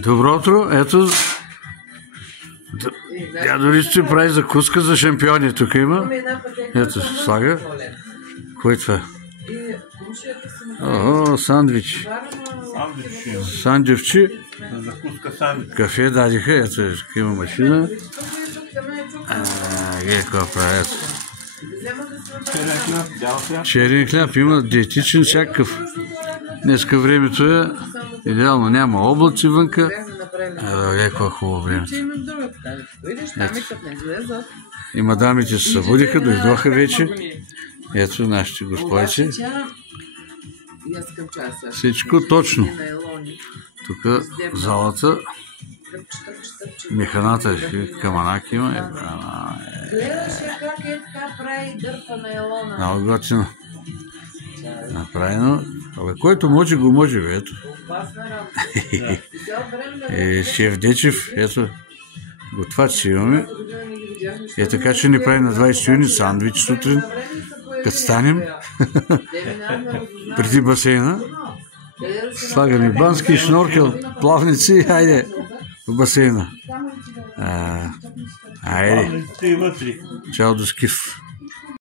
Добро утро, ето. Дядо Ристо прави закуска за шампиони. Тук има. Ето, слага. Кой е това? О, сандвич. Сандвичи. Кафе дадиха. Ето, има машина. Какво правят? Черен хляб. Има диетичен всякакъв. Днеска времето е идеално. Няма облаци вънка. Какво хубаво време. И мадамите се събудиха, дойдоха вече. Ето нашите господици. Всичко точно. Тук залата. Механата, каманак има. Много готино. Направено. Който може, го може, ето. Шеф Дечев, ето. Готвачи имаме. Така ще ни прави на 20 юни сандвич сутрин. Като станем. Преди басейна. Слагаме бански, шноркел, плавници. Хайде. В басейна. Айде. Чао до Скиф.